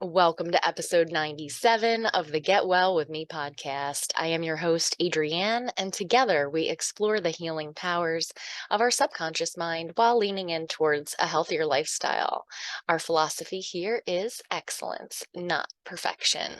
Welcome to episode 97 of the Get Well with Me podcast. I am your host, Adrienne, and together we explore the healing powers of our subconscious mind while leaning in towards a healthier lifestyle. Our philosophy here is excellence, not perfection.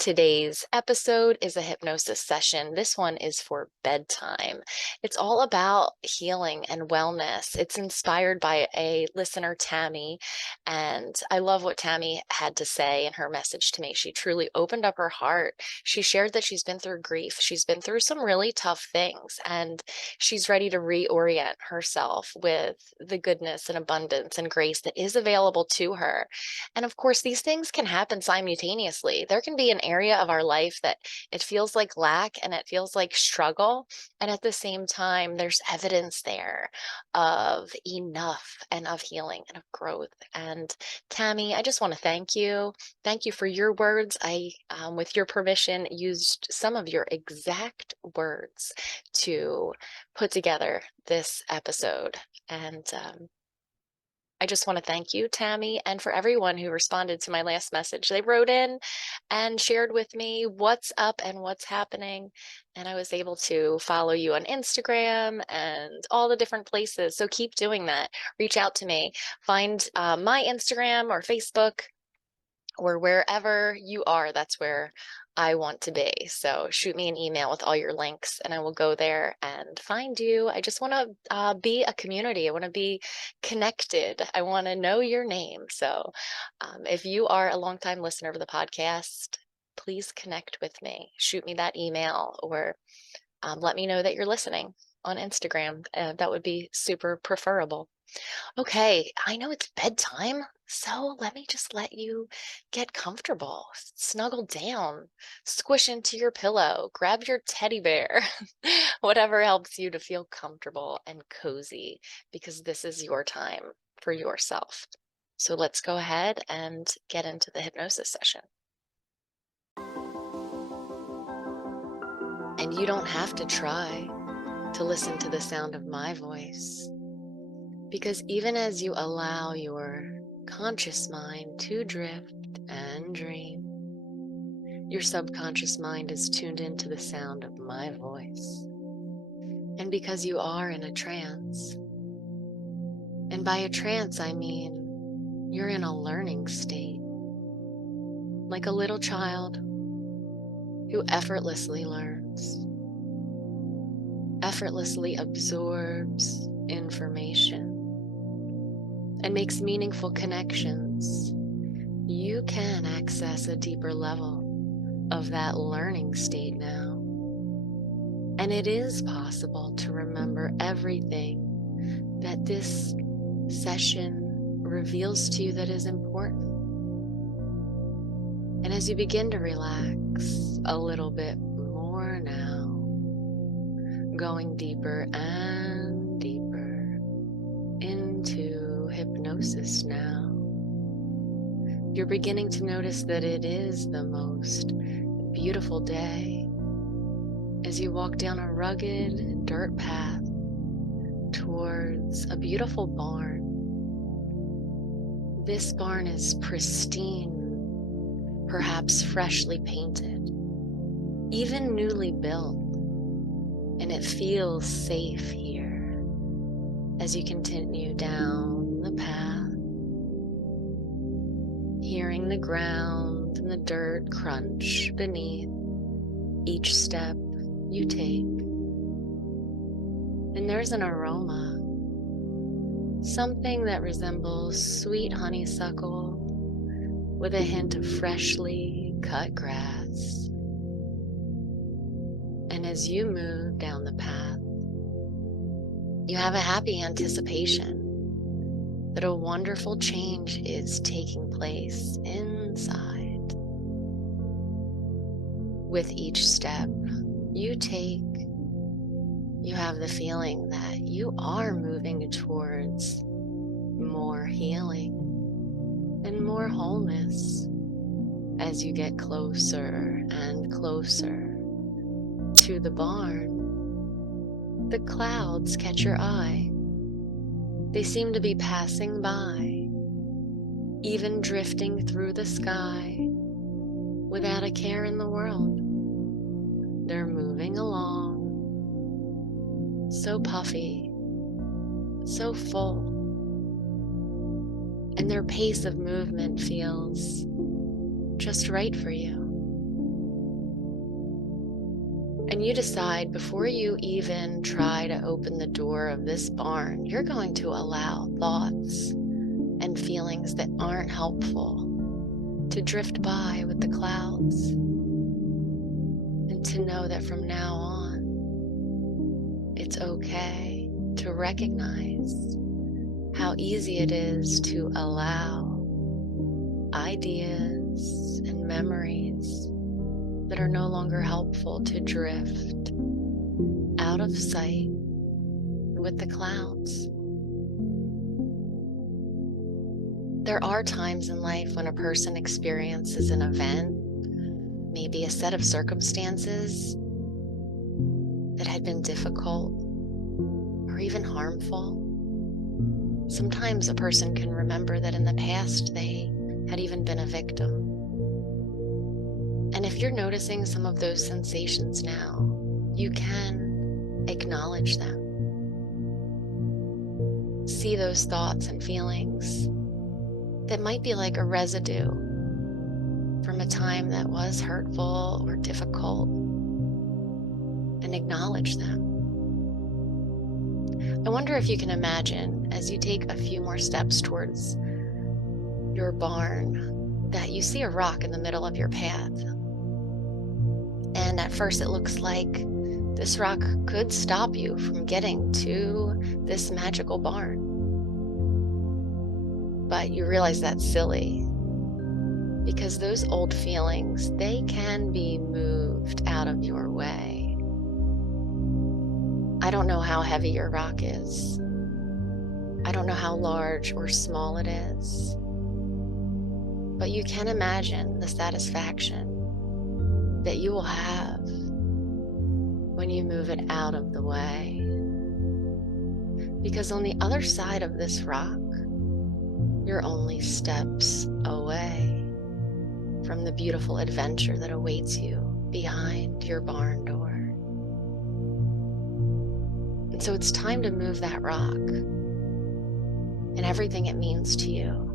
Today's episode is a hypnosis session. This one is for bedtime. It's all about healing and wellness. It's inspired by a listener, Tammy, and I love what Tammy had to say in her message to me. She truly opened up her heart. She shared that she's been through grief. She's been through some really tough things, and she's ready to reorient herself with the goodness and abundance and grace that is available to her. And of course, these things can happen simultaneously. There can be an area of our life that it feels like lack and it feels like struggle. And at the same time, there's evidence there of enough and of healing and of growth. And Tammy, I just want to thank you. Thank you for your words. I, with your permission, used some of your exact words to put together this episode. And I just want to thank you, Tammy, and for everyone who responded to my last message. They wrote in and shared with me what's up and what's happening. And I was able to follow you on Instagram and all the different places. So keep doing that. Reach out to me. Find my Instagram or Facebook or wherever you are. That's where I want to be. So shoot me an email with all your links and I will go there and find you. I just want to be a community. I want to be connected. I want to know your name. So if you are a longtime listener of the podcast, please connect with me. Shoot me that email or let me know that you're listening on Instagram. That would be super preferable. Okay, I know it's bedtime, so let me just let you get comfortable, snuggle down, squish into your pillow, grab your teddy bear, whatever helps you to feel comfortable and cozy, because this is your time for yourself. So let's go ahead and get into the hypnosis session. And you don't have to try to listen to the sound of my voice. Because even as you allow your conscious mind to drift and dream, your subconscious mind is tuned into the sound of my voice. And because you are in a trance, and by a trance I mean you're in a learning state, like a little child who effortlessly learns, effortlessly absorbs information, and makes meaningful connections, you can access a deeper level of that learning state now. And it is possible to remember everything that this session reveals to you that is important. And as you begin to relax a little bit more now, going deeper and deeper into hypnosis now, you're beginning to notice that it is the most beautiful day as you walk down a rugged dirt path towards a beautiful barn. This barn is pristine, perhaps freshly painted, even newly built, and it feels safe here as you continue down the path, hearing the ground and the dirt crunch beneath each step you take. And there's an aroma, something that resembles sweet honeysuckle with a hint of freshly cut grass. And as you move down the path, you have a happy anticipation that a wonderful change is taking place inside. With each step you take, you have the feeling that you are moving towards more healing and more wholeness as you get closer and closer to the barn. The clouds catch your eye. They seem to be passing by, even drifting through the sky without a care in the world. They're moving along, so puffy, so full, and their pace of movement feels just right for you. And you decide before you even try to open the door of this barn, you're going to allow thoughts and feelings that aren't helpful to drift by with the clouds, and to know that from now on, it's okay to recognize how easy it is to allow ideas and memories that are no longer helpful to drift out of sight with the clouds. There are times in life when a person experiences an event, maybe a set of circumstances that had been difficult or even harmful. Sometimes a person can remember that in the past they had even been a victim. And if you're noticing some of those sensations now, you can acknowledge them. See those thoughts and feelings that might be like a residue from a time that was hurtful or difficult, and acknowledge them. I wonder if you can imagine, as you take a few more steps towards your barn, that you see a rock in the middle of your path. And at first it looks like this rock could stop you from getting to this magical barn. But you realize that's silly, because those old feelings, they can be moved out of your way. I don't know how heavy your rock is. I don't know how large or small it is. But you can imagine the satisfaction that you will have when you move it out of the way. Because on the other side of this rock, you're only steps away from the beautiful adventure that awaits you behind your barn door. And so it's time to move that rock and everything it means to you.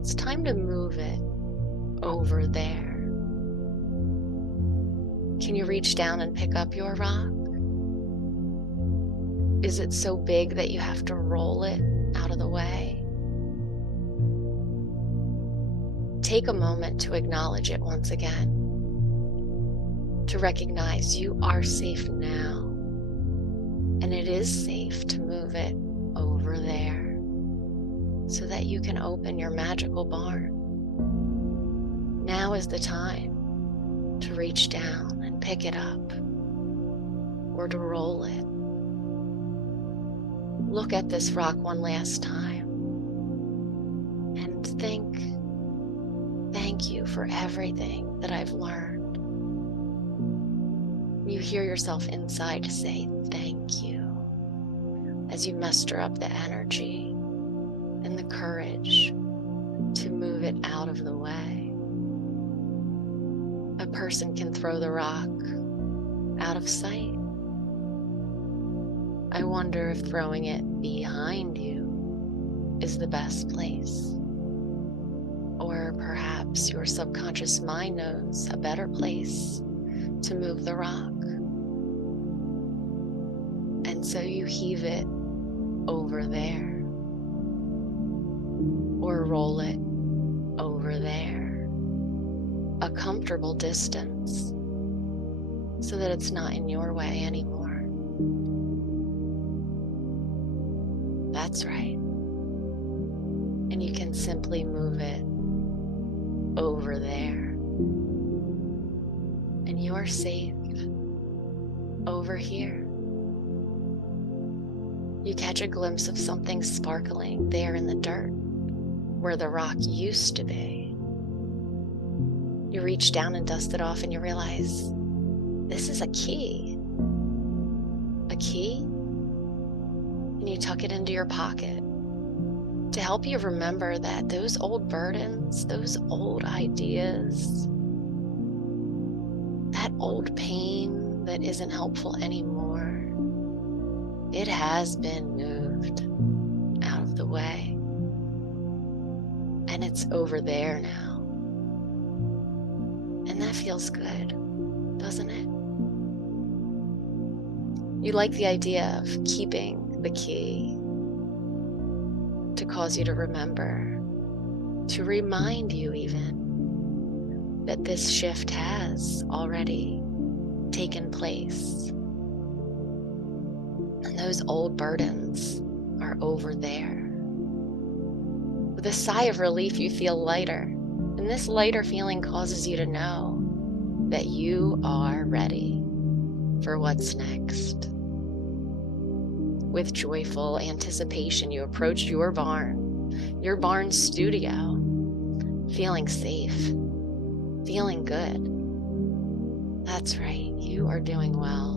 It's time to move it over there. Can you reach down and pick up your rock? Is it so big that you have to roll it out of the way? Take a moment to acknowledge it once again, to recognize you are safe now, and it is safe to move it over there so that you can open your magical barn. Now is the time to reach down and pick it up, or to roll it. Look at this rock one last time and think, thank you for everything that I've learned. You hear yourself inside say thank you as you muster up the energy and the courage to move it out of the way. A person can throw the rock out of sight. I wonder if throwing it behind you is the best place. Or perhaps your subconscious mind knows a better place to move the rock. And so you heave it over there, or roll it over there, a comfortable distance, so that it's not in your way anymore. That's right. And you can simply move it over there. And you are safe over here. You catch a glimpse of something sparkling there in the dirt where the rock used to be. You reach down and dust it off, and you realize this is a key. A key? And you tuck it into your pocket. to help you remember that those old burdens, those old ideas, that old pain that isn't helpful anymore, it has been moved out of the way. And it's over there now. And that feels good, doesn't it? You like the idea of keeping the key to cause you to remember, to remind you even that this shift has already taken place. And those old burdens are over there. With a sigh of relief, you feel lighter. And this lighter feeling causes you to know that you are ready for what's next. With joyful anticipation, you approach your barn studio, feeling safe, feeling good. That's right, you are doing well.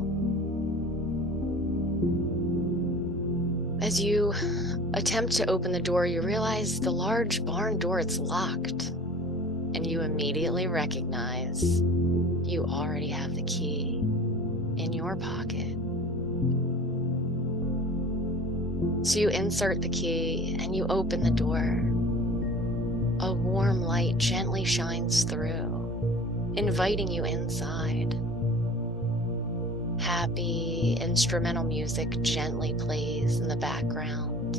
As you attempt to open the door, you realize the large barn door, it's locked. And you immediately recognize you already have the key in your pocket. So you insert the key and you open the door. A warm light gently shines through, inviting you inside. Happy instrumental music gently plays in the background.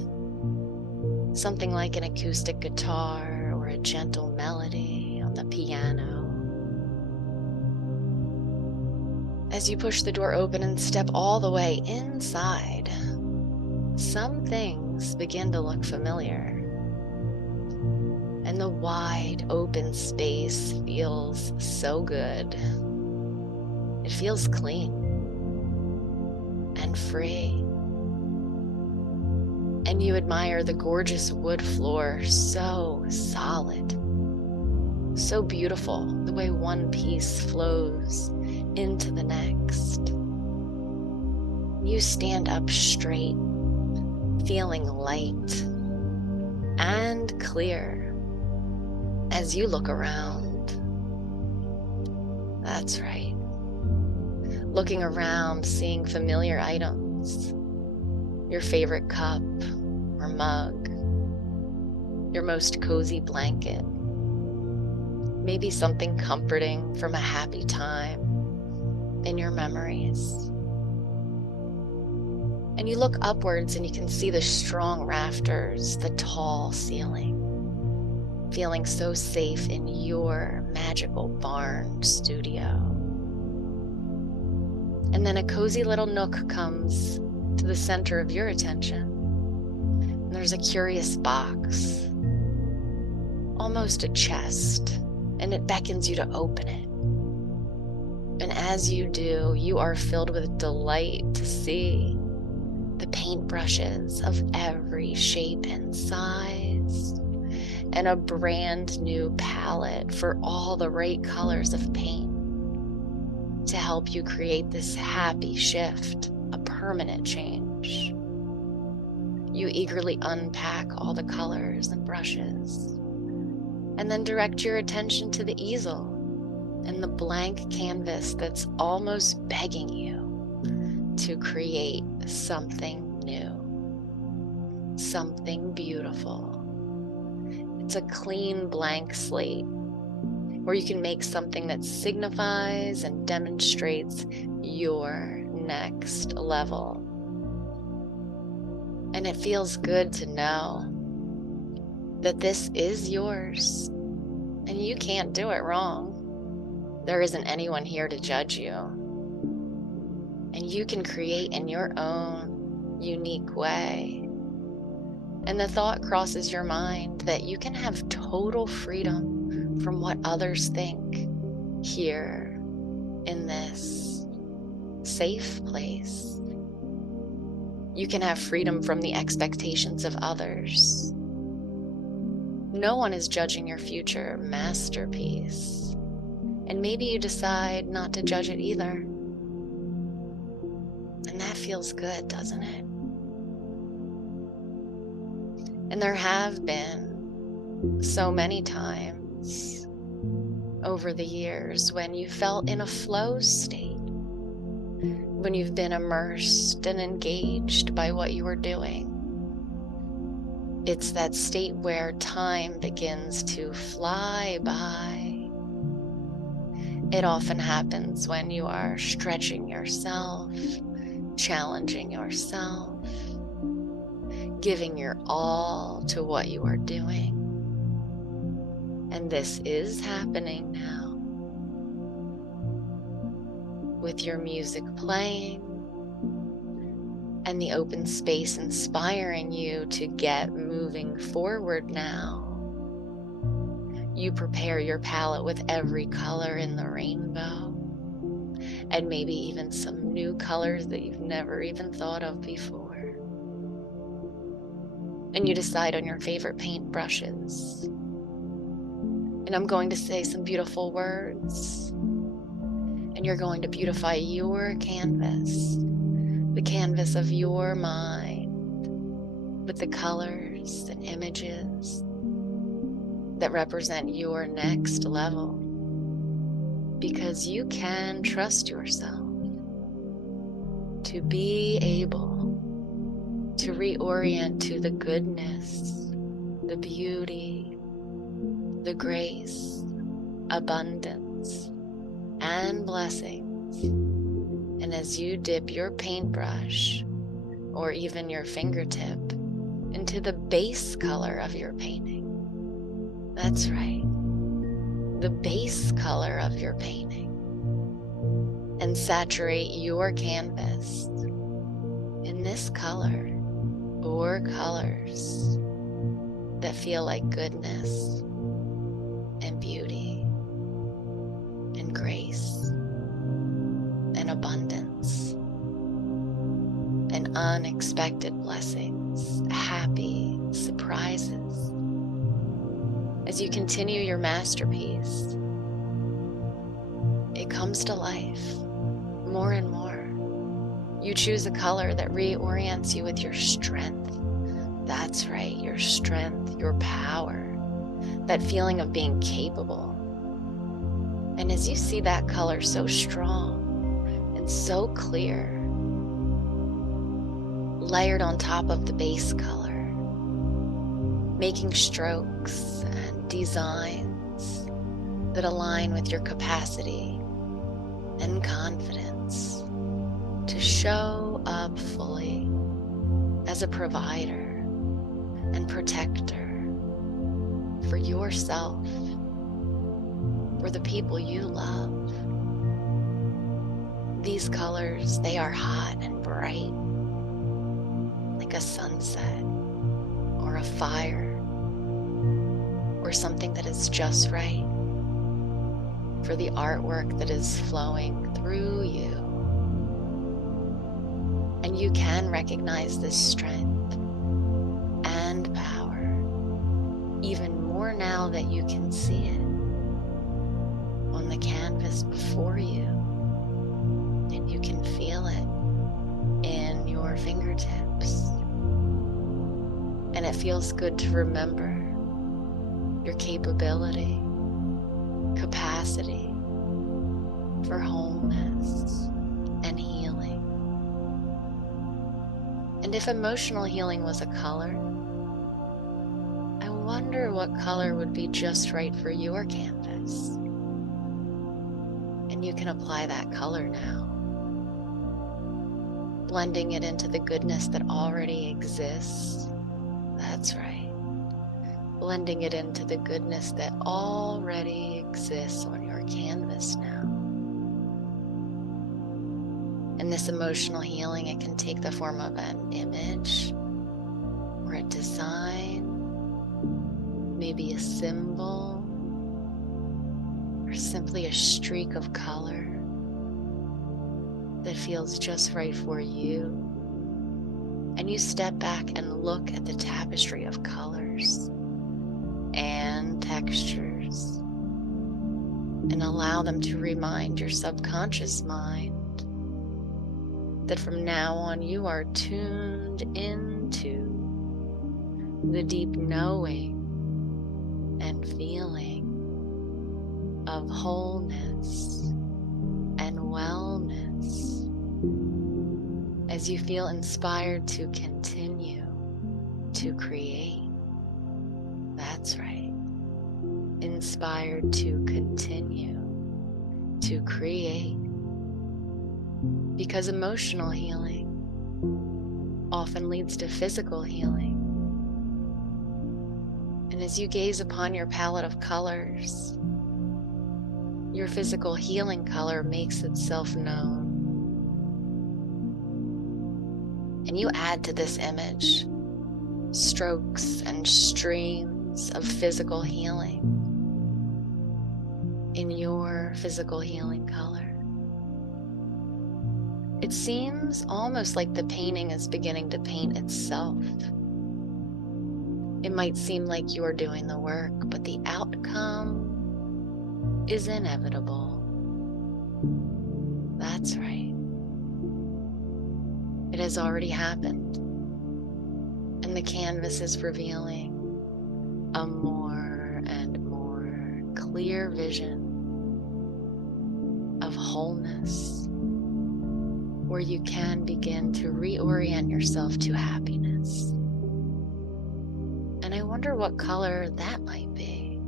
Something like an acoustic guitar or a gentle melody on the piano. As you push the door open and step all the way inside, some things begin to look familiar. And the wide open space feels so good. It feels clean and free. And you admire the gorgeous wood floor, so solid, so beautiful, the way one piece flows into the next. You stand up straight, feeling light and clear as you look around. That's right. Looking around, seeing familiar items. Your favorite cup or mug, your most cozy blanket, maybe something comforting from a happy time in your memories. And you look upwards and you can see the strong rafters, the tall ceiling, feeling so safe in your magical barn studio. And then a cozy little nook comes to the center of your attention. And there's a curious box, almost a chest, and it beckons you to open it. And as you do, you are filled with delight to see the paintbrushes of every shape and size, and a brand new palette for all the right colors of paint to help you create this happy shift, a permanent change. You eagerly unpack all the colors and brushes, and then direct your attention to the easel and the blank canvas that's almost begging you to create something new, something beautiful. It's a clean blank slate where you can make something that signifies and demonstrates your next level. And it feels good to know that this is yours and you can't do it wrong. There isn't anyone here to judge you. And you can create in your own unique way. And the thought crosses your mind that you can have total freedom from what others think here in this safe place. You can have freedom from the expectations of others. No one is judging your future masterpiece. And maybe you decide not to judge it either. And that feels good, doesn't it? And there have been so many times over the years when you felt in a flow state, when you've been immersed and engaged by what you are doing. It's that state where time begins to fly by. It often happens when you are stretching yourself, challenging yourself, giving your all to what you are doing. And this is happening now with your music playing and the open space inspiring you to get moving forward now. You prepare your palette with every color in the rainbow, and maybe even some new colors that you've never even thought of before. And you decide on your favorite paint brushes. And I'm going to say some beautiful words, and you're going to beautify your canvas, the canvas of your mind, with the colors and images that represent your next level, because you can trust yourself to be able to reorient to the goodness, the beauty, the grace, abundance, and blessings. And as you dip your paintbrush or even your fingertip into the base color of your painting, that's right, the base color of your painting, and saturate your canvas in this color or colors that feel like goodness and beauty and grace and abundance and unexpected blessings, happy surprises. As you continue your masterpiece, it comes to life more and more. You choose a color that reorients you with your strength. That's right, your strength, your power, that feeling of being capable. And as you see that color so strong and so clear, layered on top of the base color, making strokes and designs that align with your capacity and confidence to show up fully as a provider and protector for yourself, for the people you love. These colors, they are hot and bright, like a sunset or a fire or something that is just right for the artwork that is flowing through you. And you can recognize this strength and power even more now that you can see it on the canvas before you, and you can feel it in your fingertips. And it feels good to remember your capability, capacity for wholeness and healing. And if emotional healing was a color, I wonder what color would be just right for your canvas. And you can apply that color now, blending it into the goodness that already exists. That's right. Blending it into the goodness that already exists on your canvas now. And this emotional healing, it can take the form of an image or a design, maybe a symbol, or simply a streak of color that feels just right for you. And you step back and look at the tapestry of colors and textures and allow them to remind your subconscious mind that from now on you are tuned into the deep knowing and feeling of wholeness and wellness as you feel inspired to continue to create. That's right. Inspired to continue to create. Because emotional healing often leads to physical healing. And as you gaze upon your palette of colors, your physical healing color makes itself known. And you add to this image strokes and streams of physical healing in your physical healing color. It seems almost like the painting is beginning to paint itself. It might seem like you're doing the work, but the outcome is inevitable. That's right. It has already happened, and the canvas is revealing a more and more clear vision of wholeness, where you can begin to reorient yourself to happiness. And I wonder what color that might be,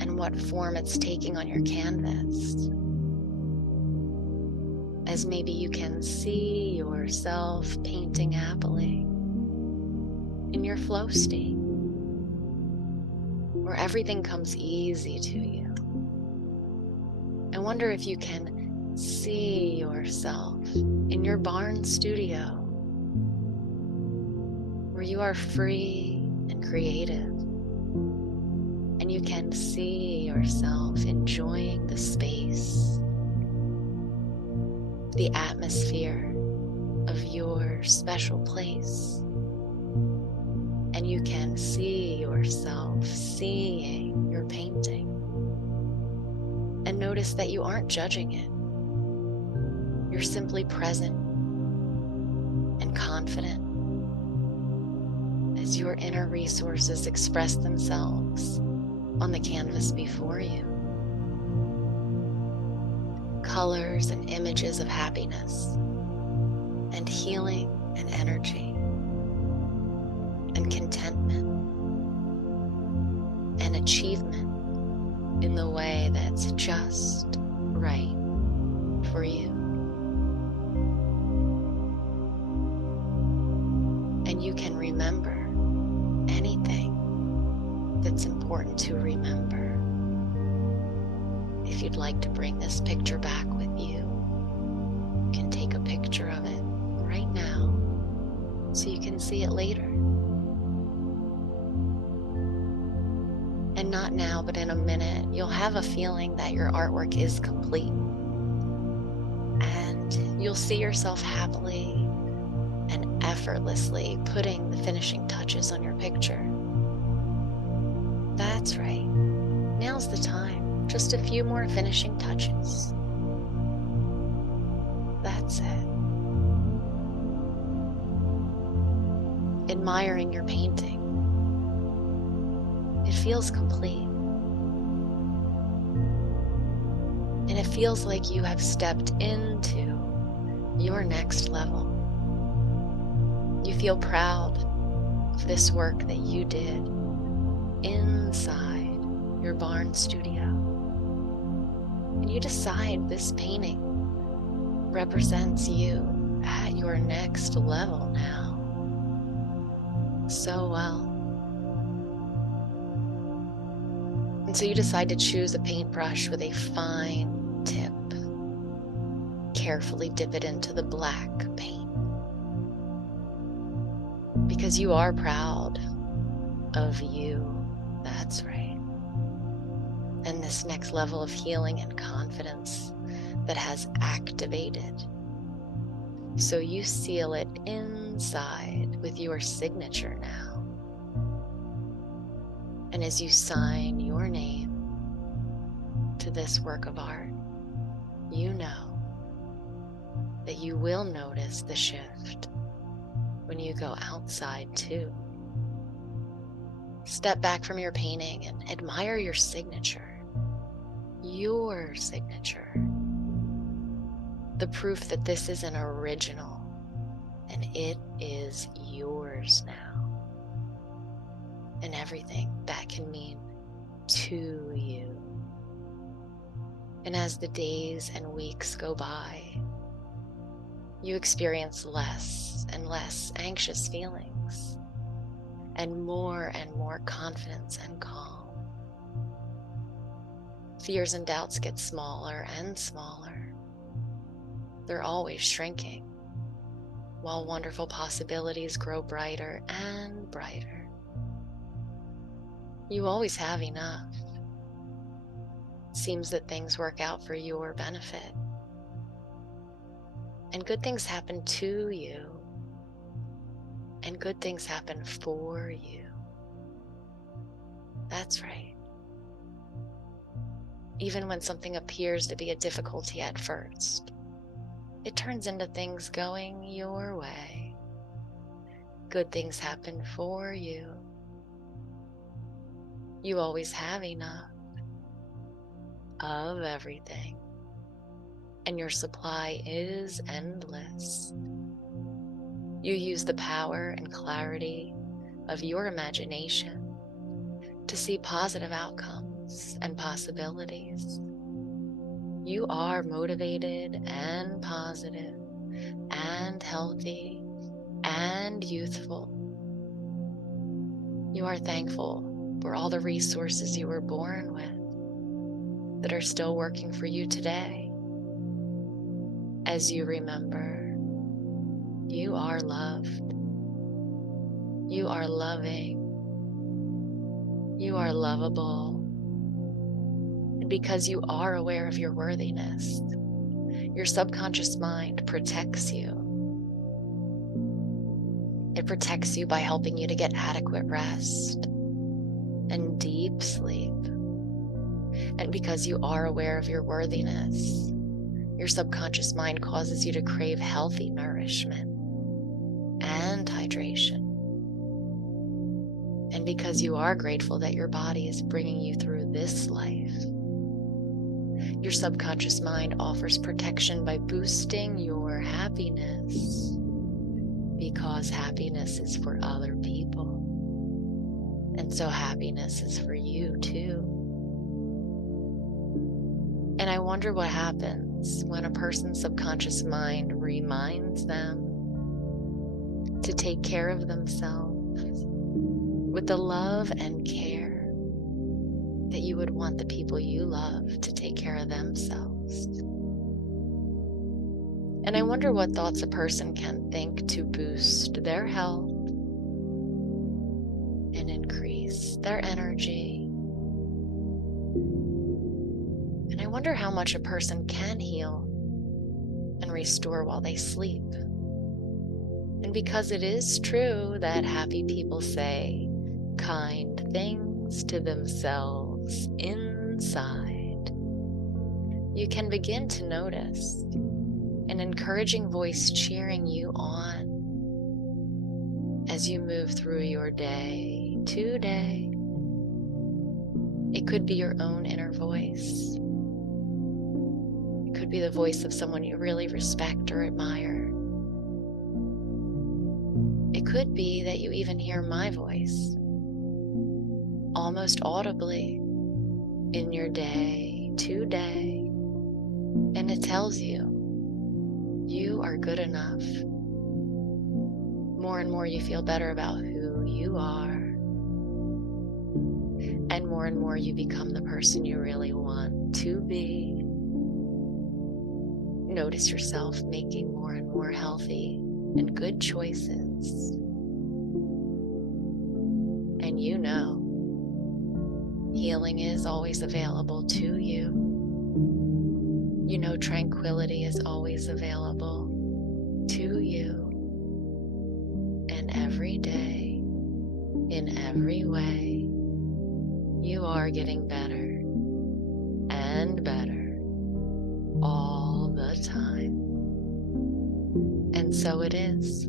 and what form it's taking on your canvas. As maybe you can see yourself painting happily in your flow state, where everything comes easy to you. I wonder if you can see yourself in your barn studio, where you are free and creative, and you can see yourself enjoying the space, the atmosphere of your special place. And you can see yourself seeing your painting, and notice that you aren't judging it. You're simply present and confident as your inner resources express themselves on the canvas before you. Colors and images of happiness and healing and energy and contentment and achievement in the way that's just right for you. And you can remember anything that's important to remember. If you'd like to bring this picture back with you, you can take a picture of it right now so you can see it later. And not now, but in a minute, you'll have a feeling that your artwork is complete. And you'll see yourself happily and effortlessly putting the finishing touches on your picture. That's right. Now's the time. Just a few more finishing touches. That's it. Admiring your painting. It feels complete. And it feels like you have stepped into your next level. You feel proud of this work that you did inside your barn studio. And you decide this painting represents you at your next level now. So well. And so you decide to choose a paintbrush with a fine tip. Carefully dip it into the black paint. Because you are proud of you. That's right. And this next level of healing and confidence that has activated. So you seal it inside with your signature now. And as you sign your name to this work of art, you know that you will notice the shift when you go outside too. Step back from your painting and admire your signature. Your signature. The proof that this is an original and it is yours now. And everything that can mean to you. And as the days and weeks go by, you experience less and less anxious feelings and more confidence and calm. Fears and doubts get smaller and smaller. They're always shrinking, while wonderful possibilities grow brighter and brighter. You always have enough. It seems that things work out for your benefit. And good things happen to you. And good things happen for you. That's right. Even when something appears to be a difficulty at first, it turns into things going your way. Good things happen for you. You always have enough of everything, and your supply is endless. You use the power and clarity of your imagination to see positive outcomes and possibilities. You are motivated and positive and healthy and youthful. You are thankful for all the resources you were born with that are still working for you today. As you remember, you are loved. You are loving. You are lovable. And because you are aware of your worthiness, your subconscious mind protects you. It protects you by helping you to get adequate rest and deep sleep. And because you are aware of your worthiness, your subconscious mind causes you to crave healthy nourishment and hydration. And because you are grateful that your body is bringing you through this life, your subconscious mind offers protection by boosting your happiness, because happiness is for other people. And so happiness is for you too. And I wonder what happens when a person's subconscious mind reminds them to take care of themselves with the love and care that you would want the people you love to take care of themselves. And I wonder what thoughts a person can think to boost their health and increase their energy. And I wonder how much a person can heal and restore while they sleep. And because it is true that happy people say kind things to themselves inside, you can begin to notice an encouraging voice cheering you on as you move through your day to day. It could be your own inner voice. It could be the voice of someone you really respect or admire. It could be that you even hear my voice almost audibly in your day to day, and it tells you you are good enough. More and more you feel better about who you are, and more you become the person you really want to be. Notice yourself making more and more healthy and good choices. And you know, healing is always available to you. You know, tranquility is always available to you. And every day, in every way, you are getting better and better all the time. And so it is.